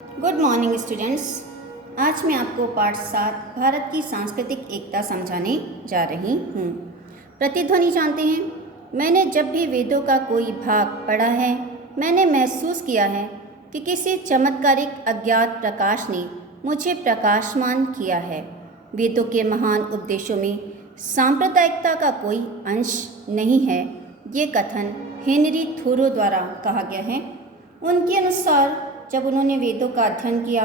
Good morning students. आज मैं आपको पाठ 7 भारत की सांस्कृतिक एकता समझाने जा रही हूँ। प्रतिध्वनि जानते हैं, मैंने जब भी वेदों का कोई भाग पढ़ा है, मैंने महसूस किया है कि किसी चमत्कारिक अज्ञात प्रकाश ने मुझे प्रकाशमान किया है। वेदों के महान उपदेशों में सांप्रदायिकता का कोई अंश नहीं है। ये कथन हेनरी थोरो द्वारा कहा गया है। उनके अनुसार जब उन्होंने वेदों का अध्ययन किया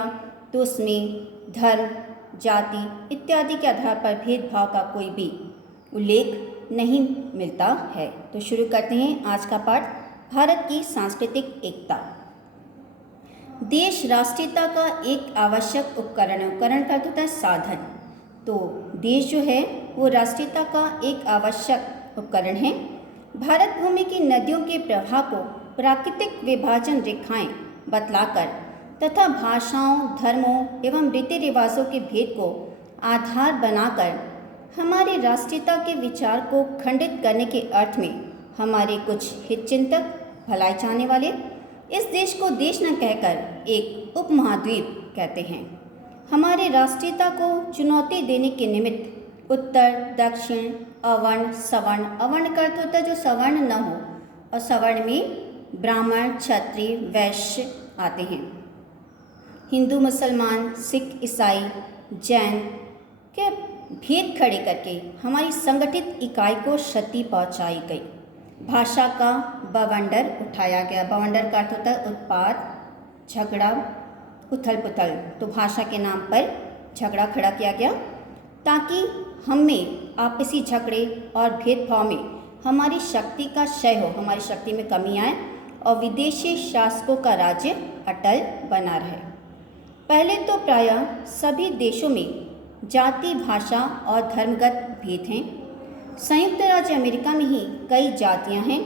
तो उसमें धर्म, जाति इत्यादि के आधार पर भेदभाव का कोई भी उल्लेख नहीं मिलता है। तो शुरू करते हैं आज का पाठ, भारत की सांस्कृतिक एकता। देश राष्ट्रीयता का एक आवश्यक उपकरण का होता है साधन। तो देश जो है वो राष्ट्रीयता का एक आवश्यक उपकरण है। भारत भूमि की नदियों के प्रवाह को प्राकृतिक विभाजन रेखाएं बतलाकर तथा भाषाओं, धर्मों एवं रीति रिवाजों के भेद को आधार बनाकर हमारी राष्ट्रीयता के विचार को खंडित करने के अर्थ में हमारे कुछ हितचिंतक, भलाई चाहने वाले इस देश को देश न कहकर एक उपमहाद्वीप कहते हैं। हमारे राष्ट्रीयता को चुनौती देने के निमित्त उत्तर, दक्षिण, अवर्ण, सवर्ण, अवर्ण का अर्थ होता है जो सवर्ण न हो, और सवर्ण में ब्राह्मण, क्षत्रिय, वैश्य आते हैं। हिंदू, मुसलमान, सिख, ईसाई, जैन के भेद खड़े करके हमारी संगठित इकाई को क्षति पहुंचाई गई। भाषा का बवंडर उठाया गया। बवंडर का अर्थ होता है उत्पात, झगड़ा, उथल पुथल। तो भाषा के नाम पर झगड़ा खड़ा किया गया ताकि हम में आपसी झगड़े और भेदभाव में हमारी शक्ति का क्षय हो, हमारी शक्ति में कमी आए और विदेशी शासकों का राज्य अटल बना रहे। पहले तो प्रायः सभी देशों में जाति, भाषा और धर्मगत भेद हैं। संयुक्त राज्य अमेरिका में ही कई जातियां हैं।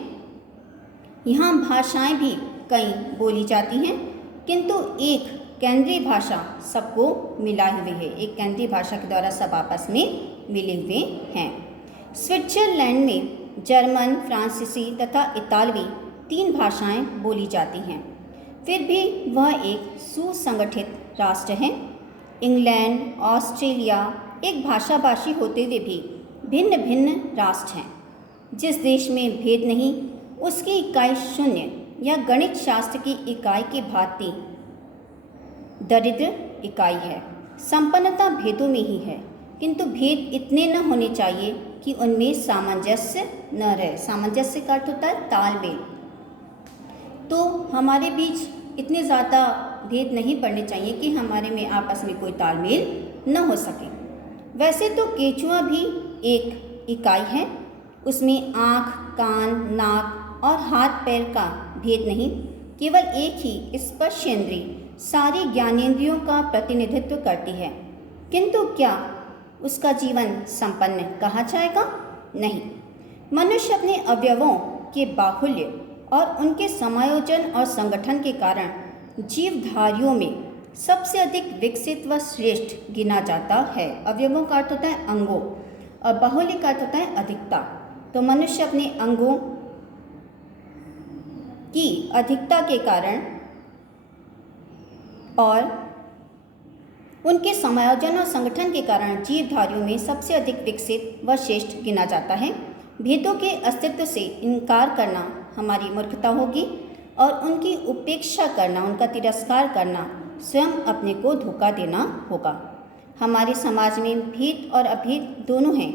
यहाँ भाषाएं भी कई बोली जाती हैं, किंतु एक केंद्रीय भाषा सबको मिलाए हुए है। एक केंद्रीय भाषा के द्वारा सब आपस में मिले हुए हैं। स्विट्जरलैंड में जर्मन, फ्रांसीसी तथा इतालवी 3 भाषाएं बोली जाती हैं। फिर भी वह एक सुसंगठित राष्ट्र है। इंग्लैंड, ऑस्ट्रेलिया एक भाषाभाषी होते हुए भी भिन्न भिन्न राष्ट्र हैं। जिस देश में भेद नहीं, उसकी इकाई शून्य या गणित शास्त्र की इकाई की भांति दरिद्र इकाई है। संपन्नता भेदों में ही है, किंतु भेद इतने न होने चाहिए कि उनमें सामंजस्य न रहे। सामंजस्य का अर्थ होता है तालमेल। तो हमारे बीच इतने ज़्यादा भेद नहीं पड़ने चाहिए कि हमारे में आपस में कोई तालमेल न हो सके। वैसे तो केचुआ भी एक इकाई है। उसमें आँख, कान, नाक और हाथ पैर का भेद नहीं, केवल एक ही स्पर्शेंद्रिय सारी ज्ञानेंद्रियों का प्रतिनिधित्व करती है। किंतु क्या उसका जीवन संपन्न कहा जाएगा? नहीं। मनुष्य अपने अवयवों के बाहुल्य और उनके समायोजन और संगठन के कारण जीवधारियों में सबसे अधिक विकसित व श्रेष्ठ गिना जाता है। अवयवों का अर्थ होता है अंगों और बाहुल्य का अर्थ होता है अधिकता। तो मनुष्य अपने अंगों की अधिकता के कारण और उनके समायोजन और संगठन के कारण जीवधारियों में सबसे अधिक विकसित व श्रेष्ठ गिना जाता है। भेदों के अस्तित्व से इनकार करना हमारी मूर्खता होगी और उनकी उपेक्षा करना, उनका तिरस्कार करना स्वयं अपने को धोखा देना होगा। हमारे समाज में भेद और अभेद दोनों हैं।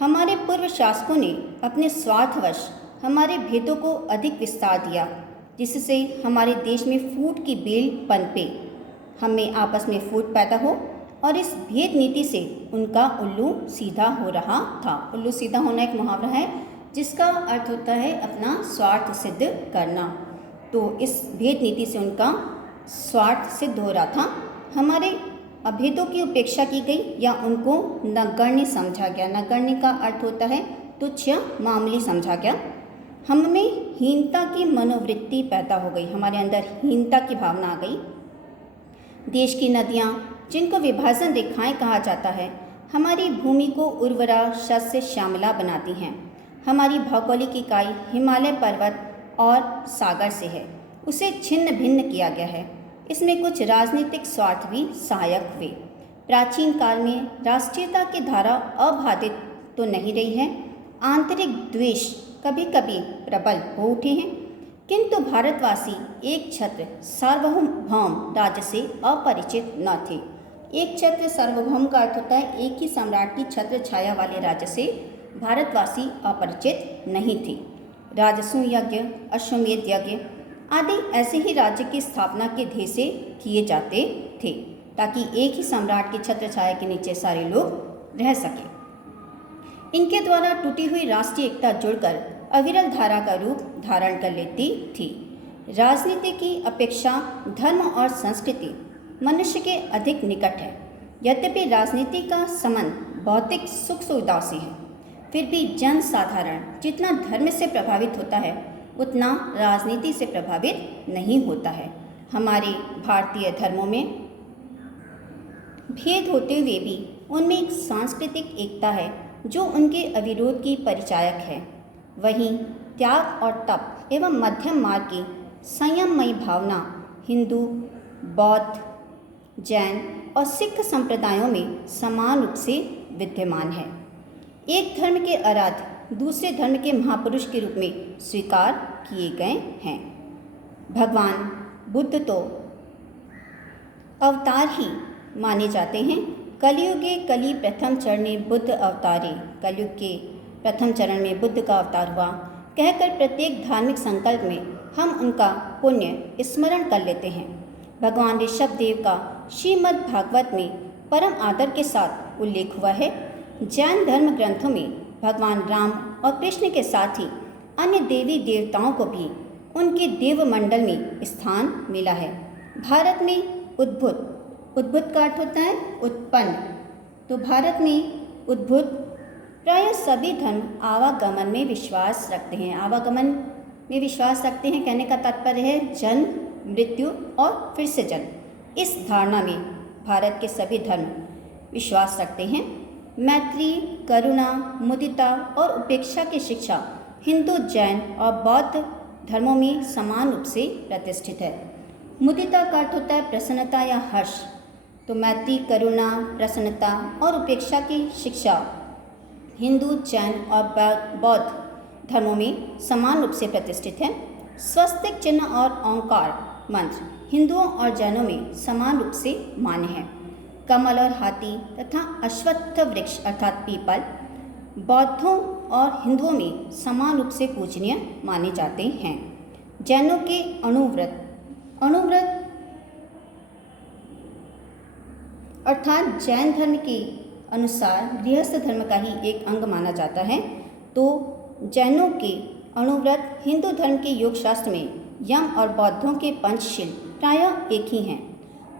हमारे पूर्व शासकों ने अपने स्वार्थवश हमारे भेदों को अधिक विस्तार दिया, जिससे हमारे देश में फूट की बेल पनपे, हमें आपस में फूट पैदा हो और इस भेद नीति से उनका उल्लू सीधा हो रहा था। उल्लू सीधा होना एक मुहावरा है जिसका अर्थ होता है अपना स्वार्थ सिद्ध करना। तो इस भेद नीति से उनका स्वार्थ सिद्ध हो रहा था। हमारे अभेदों की उपेक्षा की गई या उनको नगण्य समझा गया। नगण्य का अर्थ होता है तुच्छ या मामूली समझा गया। हम में हीनता की मनोवृत्ति पैदा हो गई, हमारे अंदर हीनता की भावना आ गई। देश की नदियाँ, जिनको विभाजन रेखाएं कहा जाता है, हमारी भूमि को उर्वरा, शस्य श्यामला बनाती हैं। हमारी भौगोलिक इकाई हिमालय पर्वत और सागर से है, उसे छिन्न भिन्न किया गया है। इसमें कुछ राजनीतिक स्वार्थ भी सहायक हुए। प्राचीन काल में राष्ट्रीयता की धारा अबाधित तो नहीं रही है, आंतरिक द्वेष कभी कभी प्रबल हो उठे हैं, किंतु भारतवासी एक छत्र सार्वभौम राज्य से अपरिचित न थे। एक छत्र सार्वभौम का अर्थ होता है एक ही सम्राट की छत्र छाया वाले राज्य से भारतवासी अपरिचित नहीं थे। राजसूय यज्ञ, अश्वमेध यज्ञ आदि ऐसे ही राज्य की स्थापना के ध्येय से किए जाते थे ताकि एक ही सम्राट की छत्र छाया के नीचे सारे लोग रह सकें। इनके द्वारा टूटी हुई राष्ट्रीय एकता जुड़कर अविरल धारा का रूप धारण कर लेती थी। राजनीति की अपेक्षा धर्म और संस्कृति मनुष्य के अधिक निकट है। यद्यपि राजनीति का संबंध भौतिक सुख सुविधाओं से है, फिर भी जन साधारण जितना धर्म से प्रभावित होता है उतना राजनीति से प्रभावित नहीं होता है। हमारे भारतीय धर्मों में भेद होते हुए भी उनमें एक सांस्कृतिक एकता है जो उनके अविरोध की परिचायक है। वहीं त्याग और तप एवं मध्यम मार्ग की संयममयी भावना हिंदू, बौद्ध, जैन और सिख संप्रदायों में समान रूप से विद्यमान है। एक धर्म के आराध्य दूसरे धर्म के महापुरुष के रूप में स्वीकार किए गए हैं। भगवान बुद्ध तो अवतार ही माने जाते हैं। कलियुगे कली प्रथम चरणे बुद्ध अवतारे, कलयुग के प्रथम चरण में बुद्ध का अवतार हुआ कहकर प्रत्येक धार्मिक संकल्प में हम उनका पुण्य स्मरण कर लेते हैं। भगवान ऋषभ देव का श्रीमद् भागवत में परम आदर के साथ उल्लेख हुआ है। जैन धर्म ग्रंथों में भगवान राम और कृष्ण के साथ ही अन्य देवी देवताओं को भी उनके देवमंडल में स्थान मिला है। भारत में उद्भुत का अर्थ होता है उत्पन्न, तो भारत में उद्भुत प्राय सभी धर्म आवागमन में विश्वास रखते हैं। आवागमन में विश्वास रखते हैं कहने का तात्पर्य है जन्म, मृत्यु और फिर से जन्म। इस धारणा में भारत के सभी धर्म विश्वास रखते हैं। मैत्री, करुणा, मुदिता और उपेक्षा की शिक्षा हिंदू, जैन और बौद्ध धर्मों में समान रूप से प्रतिष्ठित है। मुदिता का अर्थ होता है प्रसन्नता या हर्ष, तो मैत्री, करुणा, प्रसन्नता और उपेक्षा की शिक्षा हिंदू, जैन और बौद्ध धर्मों में समान रूप से प्रतिष्ठित है। स्वस्तिक चिन्ह और ओंकार मंत्र हिंदुओं और जैनों में समान रूप से मान्य है। कमल और हाथी तथा अश्वत्थ वृक्ष अर्थात पीपल बौद्धों और हिंदुओं में समान रूप से पूजनीय माने जाते हैं। जैनों के अणुव्रत अर्थात जैन धर्म के अनुसार गृहस्थ धर्म का ही एक अंग माना जाता है। तो जैनों के अणुव्रत हिंदू धर्म के योग शास्त्र में यम और बौद्धों के पंचशील प्रायः एक ही हैं।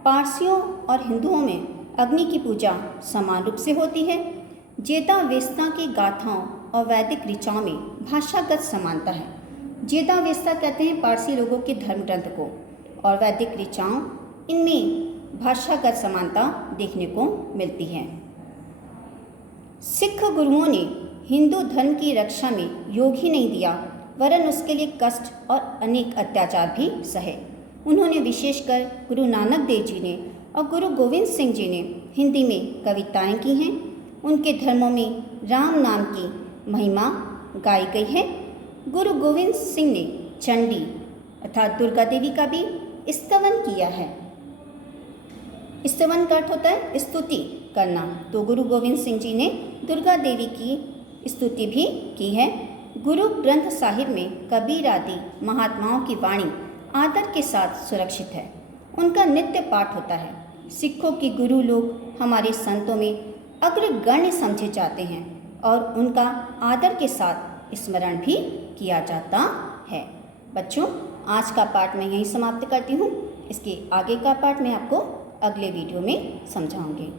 पारसियों और हिंदुओं में अग्नि की पूजा समान रूप से होती है। जेदावेस्ता की गाथाओं और वैदिक ऋचाओं में भाषागत समानता है। जेदावेस्ता कहते हैं पारसी लोगों के धर्म ग्रंथ को, और वैदिक ऋचाओं इनमें भाषागत समानता देखने को मिलती है। सिख गुरुओं ने हिंदू धर्म की रक्षा में योग ही नहीं दिया वरन उसके लिए कष्ट और अनेक अत्याचार भी सहे। उन्होंने विशेषकर गुरु नानक देव जी ने और गुरु गोविंद सिंह जी ने हिंदी में कविताएं की हैं। उनके धर्मों में राम नाम की महिमा गाई गई है। गुरु गोविंद सिंह ने चंडी अर्थात दुर्गा देवी का भी स्तवन किया है। स्तवन का अर्थ होता है स्तुति करना, तो गुरु गोविंद सिंह जी ने दुर्गा देवी की स्तुति भी की है। गुरु ग्रंथ साहिब में कबीर आदि महात्माओं की वाणी आदर के साथ सुरक्षित है। उनका नित्य पाठ होता है। सिखों के गुरु लोग हमारे संतों में अग्रगण्य समझे जाते हैं और उनका आदर के साथ स्मरण भी किया जाता है। बच्चों, आज का पाठ मैं यहीं समाप्त करती हूँ। इसके आगे का पाठ मैं आपको अगले वीडियो में समझाऊंगी।